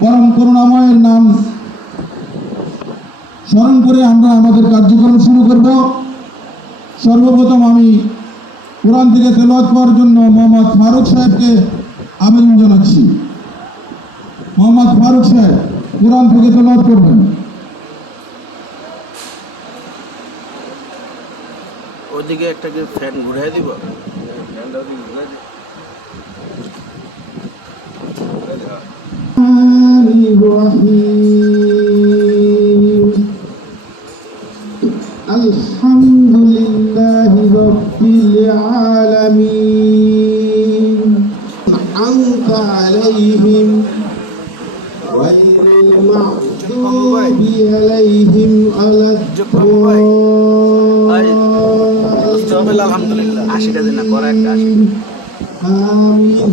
পরম করুণাময়ের নাম স্মরণ করে আমরা আমাদের কার্যক্রম শুরু করব। সর্বপ্রথম আমি কোরআন থেকে তেলাওয়াত করার জন্য মোহাম্মদ ফারুক সাহেবকে আবেদন জানাচ্ছি। মোহাম্মদ ফারুক সাহেব কোরআন থেকে তেলাওয়াত করবেন। ওদিকে একটা কি ফ্যান ঘুরাই দিব? আলহামদুলিল্লাহি রাব্বিল আলামিন আনতা আলাইহিম গায়রিল মাগদুবি আলাইহিম আলহামদুলিল্লাহ 80টা দিন না করা একটা 80 আমিন।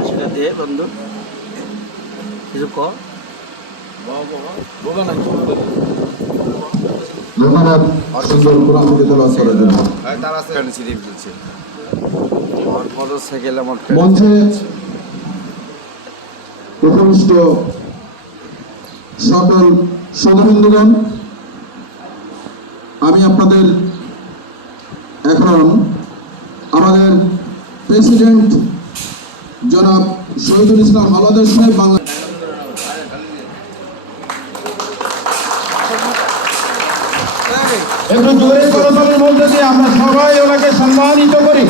80টা দিয়ে বন্ধু কিছু ক ধন্যবাদ সুন্দর কোরআন থেকে তেলাওয়াত করার জন্য। মঞ্চে উপবিষ্ট সকল সদস্যবৃন্দগণ, আমি আপনাদের এখন আমাদের প্রেসিডেন্ট জনাব শহীদুল ইসলাম হাওলাদার সাহেব বাংলা একটু জোরে করতালির মধ্যে দিয়ে আমরা সবাই ওনাকে সম্মানিত করি।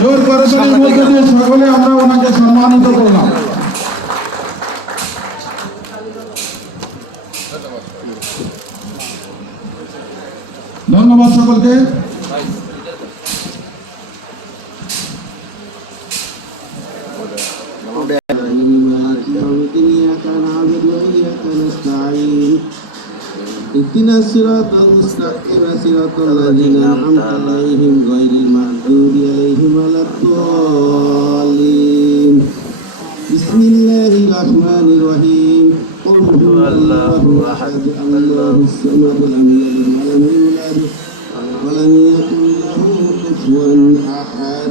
জোর করতালির মধ্যে দিয়ে সকলে আমরা ওনাকে সম্মানিত করলাম। ধন্যবাদ সকলকে। اهدنا الصراط المستقيم صراط الذين أنعمت عليهم غير المغضوب عليهم ولا الضالين بسم الله الرحمن الرحيم قل هو الله أحد الله الصمد لم يلد ولم يولد ولم يكن له كفوا أحد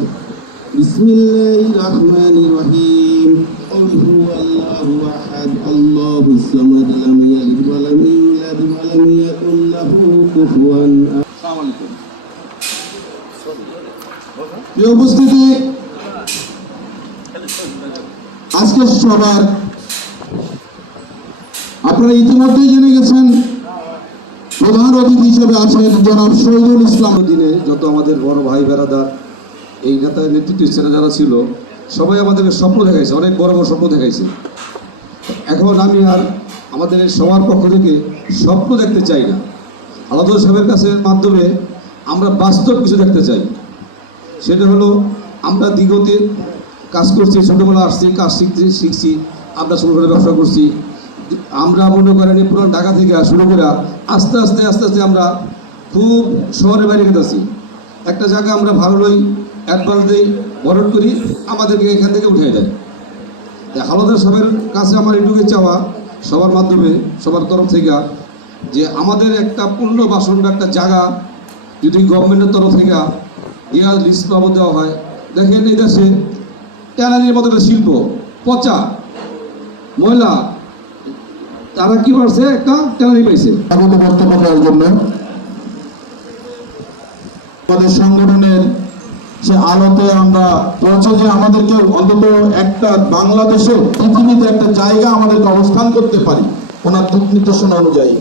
بسم الله الرحمن الرحيم قل هو الله أحد الله الصمد لم يلد ولم يولد ولم يكن له كفوا أحد। প্রিয় উপস্থিতি, আজকে সবার আপনারা ইতিমধ্যেই জেনে গেছেন প্রধান অতিথি হিসেবে আছেন জনাব শহীদুল ইসলাম। দিনে যত আমাদের বড় ভাই বেড়াদার এই নেতা নেতৃত্ব ছেলে যারা ছিল সবাই আমাদেরকে স্বপ্ন দেখাইছে, অনেক বড় বড় স্বপ্ন দেখাইছে। এখন আমি আর আমাদের সবার পক্ষ থেকে স্বপ্ন দেখতে চাই না, আলাদা সাহেবের কাছে মাধ্যমে আমরা বাস্তব কিছু দেখতে চাই। সেটা হলো আমরা দিগতে কাজ করছি, ছোটোবেলা আসছি, কাজ শিখছি, আমরা ছোটোবেলা ব্যবসা করছি। আমরা মনে করেন পুরো ঢাকা থেকে শুরু করে আস্তে আস্তে আস্তে আস্তে আমরা খুব শহরে বাইরে গেতেছি। একটা জায়গা আমরা ভালো লই, অ্যাডভান্স দিই, বরণ করি, আমাদেরকে এখান থেকে উঠে দেয়। হাওলাদার সাহেবের কাছে আমার এটুকু চাওয়া সবার মাধ্যমে, সবার তরফ থেকে, যে আমাদের একটা পূর্ণ বাসন একটা জায়গা যদি গভর্নমেন্টের তরফ থেকে দেওয়া লিস্ট বাবদ দেওয়া হয়। দেখেন এই দেশে ট্যানারির মতো একটা শিল্প, পচা ময়লা, তারা কি করছে, একটা ট্যানারি পাইছে। আমাদের বক্তব্য দেওয়ার জন্য আমাদের সংগঠনের সে আলোতে আমরা পৌঁছে যে আমাদেরকে অন্তত একটা বাংলাদেশে পৃথিবীতে একটা জায়গা আমাদেরকে অবস্থান করতে পারি ওনার দিক নির্দেশনা অনুযায়ী।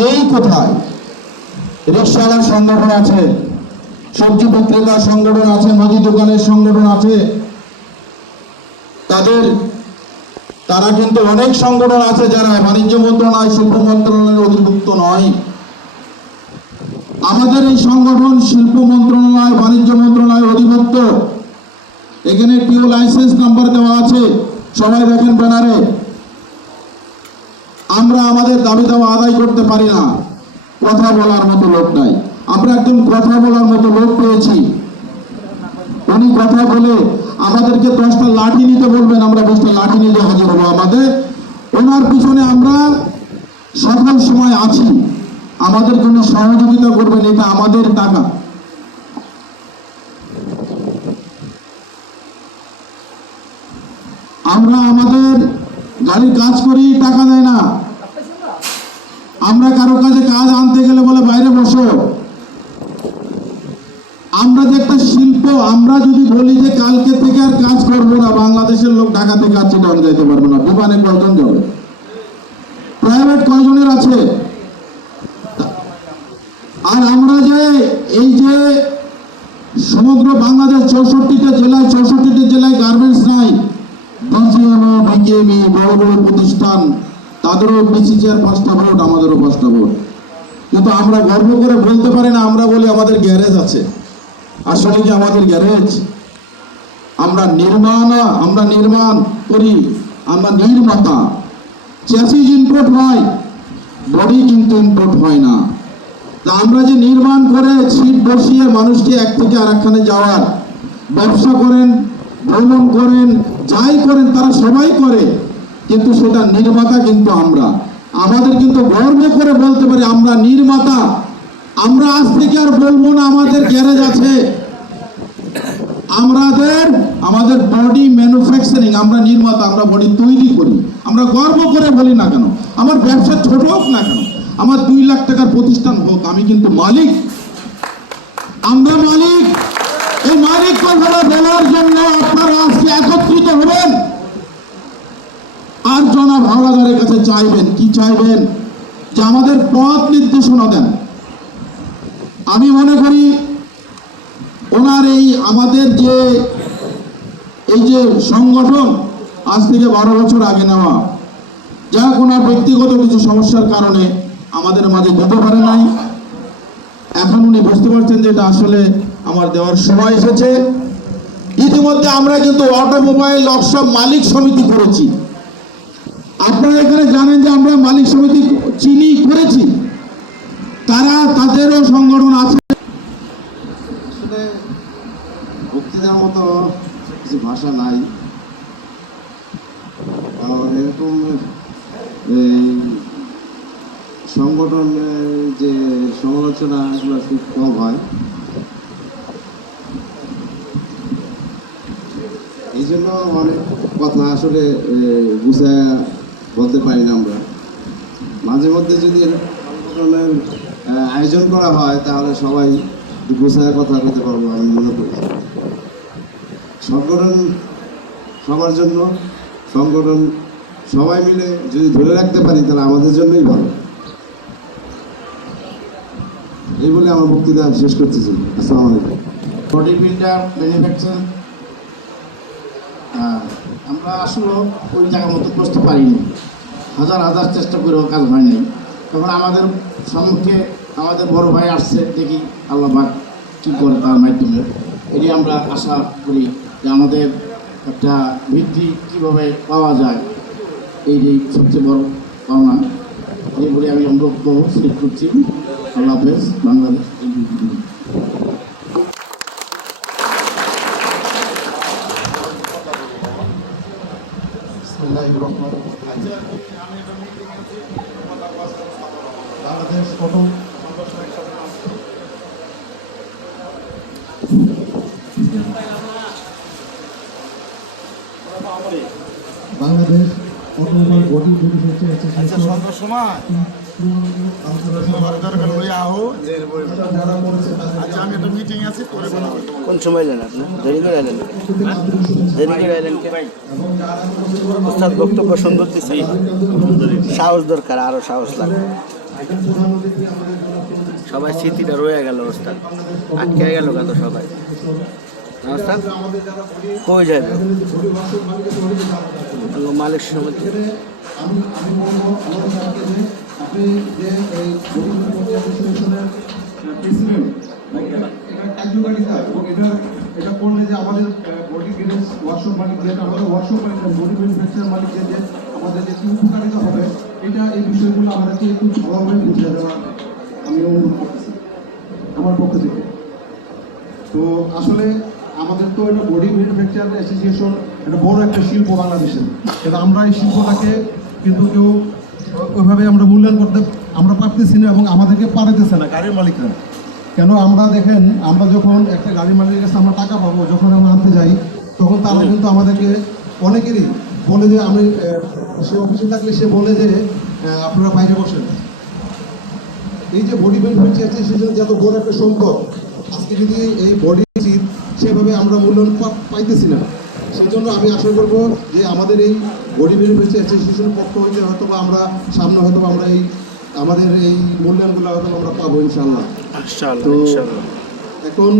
নেই কোথায়? রিক্সাওয়ালার সংগঠন আছে, সবজি বিক্রেতার সংগঠন আছে, মুদি দোকানের সংগঠন আছে, তারা কিন্তু অনেক সংগঠন আছে যারা বাণিজ্য মন্ত্রণালয়, শিল্প মন্ত্রণালয়ের অধিভুক্ত নয়। আমাদের এই সংগঠন শিল্প মন্ত্রণালয়, বাণিজ্য মন্ত্রণালয় অধিভুক্ত। এখানে টিও লাইসেন্স নাম্বার দেওয়া আছে, সবাই দেখেন ব্যানারে। আমরা আমাদের দাবি দাওয়া আদায় করতে পারি না, কথা বলার মতো লোক নাই। আমরা একজন কথা বলার মতো লোক পেয়েছি, উনি কথা বলে আমাদেরকে 10টা লাঠি নিতে বলবেন, আমরা 10টা লাঠি নিতে হাজির হবো। আমাদের ওনার পিছনে আমরা সকল সময় আছি, আমাদের জন্য সহযোগিতা করবেন, এটা আমাদের টাকা। আমরা আমাদের গাড়ির কাজ করি, টাকা দেয় না। আমরা কারো কাছে কাজ আনতে গেলে বলে বাইরে বসো। আমরা যে একটা শিল্প, আমরা যদি বলি যে কালকে থেকে আর কাজ করবো না, বাংলাদেশের লোক ঢাকা থেকে আর চিটাগাং যাইতে পারবে না। বিমানে কয়জন যাবে? প্রাইভেট কয়জনের আছে? আর আমরা যে এই যে সমগ্র বাংলাদেশ 64টা জেলায় গার্মেন্টস নাই, বিজিএমও বিকেএমই বড় বড় প্রতিষ্ঠান, তাদেরও বিসিসিআর 5টা ভোট, আমাদেরও 5টা ভোট। কিন্তু আমরা গর্ব করে বলতে পারি না, আমরা বলি আমাদের গ্যারেজ আছে। আসলে কি আমাদের গ্যারেজ? আমরা নির্মাণ করি, আমরা নির্মাতা। চ্যাসিস ইম্পোর্ট হয়, বডি কিন্তু ইম্পোর্ট হয় না। তা আমরা যে নির্মাণ করে ছিট বসিয়ে মানুষকে এক থেকে আরেকখানে যাওয়ার ব্যবসা করেন, ভ্রমণ করেন, যাই করেন তারা সবাই করে, কিন্তু সেটা নির্মাতা কিন্তু আমরা। আমাদের কিন্তু গর্ব করে বলতে পারি আমরা নির্মাতা। আমরা আজ থেকে আর বলবো না আমাদের গ্যারেজ আছে। আমাদের বডি ম্যানুফ্যাকচারিং, আমরা নির্মাতা, আমরা বডি তৈরি করি। আমরা গর্ব করে বলি না কেন, আমার ব্যবসা ছোট হোক না কেন, আমার 2 লাখ টাকার প্রতিষ্ঠান হোক, আমি কিন্তু মালিক। আমরা মালিক। এই মালিক কথাটা বলার জন্য আপনারা আজকে একত্রিত হবেন আর জনাব হাওলাদারের কাছে চাইবেন, কি চাইবেন? যে আমাদের পথ নির্দেশনা দেন। আমি মনে করি ওনার আমাদের যে সংগঠন আজ থেকে 12 বছর আগে নেওয়া, যা ওনার ব্যক্তিগত কিছু সমস্যার কারণে আমাদের মাঝে যেতে পারে নাই। এখন উনি বুঝতে পারছেন যে এটা আসলে আমার দেওয়ার সময় এসেছে। ইতিমধ্যে আমরা কিন্তু অটোমোবাইল ওয়ার্কশপ মালিক সমিতি করেছি। আপনারা এখানে জানেন যে আমরা মালিক সমিতি করেছি, তাদেরও সংগঠন আছে। আসলে বক্তৃতার মতো কিছু ভাষা নাই। এরকম সংগঠনের যে সমালোচনা এগুলো খুব কম হয়। এই জন্য অনেক কথা আসলে গুছায় বলতে পারি না আমরা। মাঝে মধ্যে যদি সংগঠনের আয়োজন করা হয় তাহলে সবাই গুছায় কথা বলতে পারবো আমি মনে করি। সংগঠন সবার জন্য, সংগঠন সবাই মিলে যদি ধরে রাখতে পারি তাহলে আমাদের জন্যই ভালো। এই বলে আমার বক্তৃতা শেষ করতেছি। আসসালামু আলাইকুম। বডি বিল্ডার ম্যানুফ্যাকচার আমরা আসলে ওই জায়গার মতো করতে পারিনি। হাজার চেষ্টা করেও কাজ হয় নাই। তখন আমাদের সম্মুখে আমাদের বড় ভাই আসছে, দেখি আল্লাহ পাক কী করে তার মাধ্যমে। এটি আমরা আশা করি যে আমাদের একটা বৃদ্ধি কীভাবে পাওয়া যায়, এইটাই সবচেয়ে বড় পাওনা। এই বলে আমি বক্তব্য শেষ করছি। আল্লাহ হাফেজ। Bangladesh. Bangladesh auto Bangladesh automobile body manufacture association কোন সময় এলেন আপনি? দেরি করে এলেন? ওস্তাদ বক্তব্য সুন্দর দিচ্ছে, সাহস দরকার, আরো সাহস লাগবে। সবাই স্মৃতিটা রয়ে গেল, ওস্তাদ আটকে গেল কত সবাই। ওস্তাদ কই যাবে? মালিক সমিতি আপনি যে এই অ্যাসোসিয়েশনের প্রেসিডেন্ট, এটা কার্যকারিতা এবং এটা করলে যে আমাদের বডি গ্যারেজ ওয়ার্কশপ মালিক, যেটা আমাদের ওয়ার্কশপ মালিক, বডি ম্যানুফ্যাকচার মালিক, যে আমাদের যে কি উপকারিতা হবে, এটা এই বিষয়গুলো আমাদেরকে একটু ভালোভাবে বুঝিয়ে দেওয়ার আমি অনুরোধ করতেছি আমার পক্ষ থেকে। তো আসলে আমাদের তো এটা বডি ম্যানুফ্যাকচার অ্যাসোসিয়েশন, এটা বড় একটা শিল্প বাংলাদেশের। কিন্তু আমরা এই শিল্পটাকে কিন্তু কেউ ওইভাবে আমরা মূল্যায়ন করতে আমরা পারতেছি না এবং আমাদেরকে পারতেছে না গাড়ির মালিকরা। কেন আমরা দেখেন, আমরা যখন একটা গাড়ির মালিকের কাছে আমরা টাকা পাবো, যখন আমরা আনতে যাই তখন তারা কিন্তু আমাদেরকে অনেকেরই বলে যে আমি সে অফিসে থাকলে সে বলে যে আপনারা বাইরে বসেন। এই যে বডি বেনিফিট অ্যাসোসিয়েশন যত বড় একটা সম্পদ, আজকে যদি এই বডি সেভাবে আমরা মূল্যায়ন পাইতেছি না, সেই জন্য আমি আশা করব যে আমাদের এই বডি বেনিফিট অ্যাসোসিয়েশনের পক্ষ হইতে হয়তো বা আমরা সামনে হয়তো আমরা এই আমাদের এই মূল্যায়নগুলো হয়তো আমরা পাবো ইনশাল্লাহ। তো এখন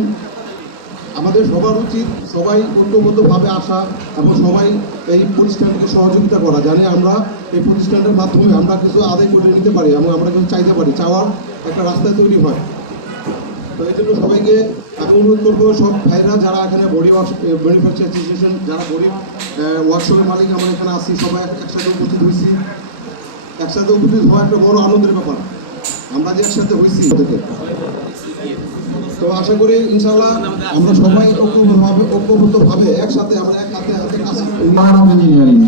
আমাদের সবার উচিত সবাই ঐক্যবদ্ধভাবে আসা এবং সবাই এই প্রতিষ্ঠানকে সহযোগিতা করা, জানি আমরা এই প্রতিষ্ঠানের মাধ্যমে আমরা কিছু আদায় করে নিতে পারি এবং আমরা কিছু চাইতে পারি, চাওয়ার একটা রাস্তা তৈরি হয়। তো এই জন্য সবাইকে আমি অনুরোধ করবো সব ভাইরা যারা এখানে বডি বেনিফিট অ্যাসোসিয়েশন যারা বডি ওয়ার্কশপের মালিক আমরা এখানে আসি, সবাই একসাথে উপস্থিত হয়েছি। একসাথে উপস্থিত হওয়া একটা বড় আনন্দের ব্যাপার, আমরা যে একসাথে হয়েছি ওদেরকে। তো আশা করি ইনশাল্লাহ আমরা সবাই ঐক্যবদ্ধভাবে একসাথে আমরা এক হাতে হাতে কাজ করি। ইঞ্জিনিয়ারিং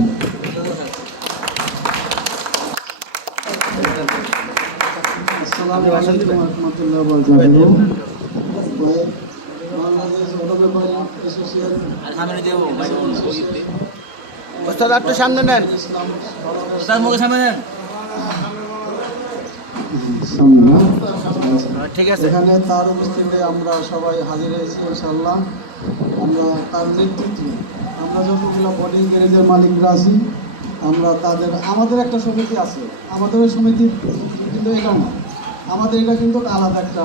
আসসালামু আলাইকুম ওয়া রাহমাতুল্লাহি ওয়া বারাকাতুহু। বাংলাদেশ অটোমোবাইল অ্যাসোসিয়েশন ওস্তাদ একটু সামনে নেন, ওস্তাদ মুখে সামনে নেন। ঠিক আছে, এখানে তার উপস্থিতিতে আমরা সবাই হাজির হয়েছি ইনশাআল্লাহ। আমরা তার নেতৃত্বে আমরা যতগুলো বডি গ্যারেজের মালিকরা আছি, আমরা আমাদের একটা সমিতি আছে, আমাদের ওই সমিতি কিন্তু এটা না, আমাদের এটা কিন্তু আলাদা একটা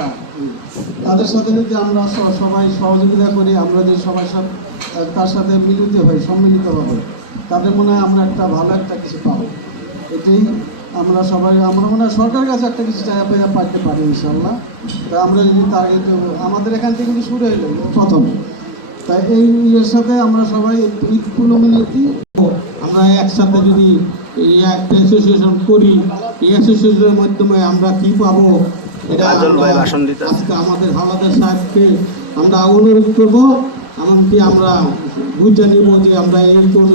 তাদের সাথে যদি আমরা সবাই সহযোগিতা করি, আমরা যদি সবাই তার সাথে মিলিত হই, সম্মিলিতভাবে, তাদের মনে হয় আমরা একটা ভালো একটা কিছু পাবো। এটাই আমরা মনে হয় সরকারের কাছে একটা কিছু জায়গা পেয়ে পাইতে পারি ইনশাল্লাহ। তাই আমরা যদি আমাদের এখান থেকে কিন্তু শুরু হইল প্রথম, তাই এই ইয়ের সাথে আমরা সবাই ইকুইপমেন্টি আমরা একসাথে যদি এই একটা অ্যাসোসিয়েশন করি, এই অ্যাসোসিয়েশনের মাধ্যমে আমরা কি পাবো, এটা আজকে আমাদের হাওলাদার সাহেবকে আমরা অনুরোধ করবো, এমনকি আমরা বুঝে নিব যে আমরা এই করলে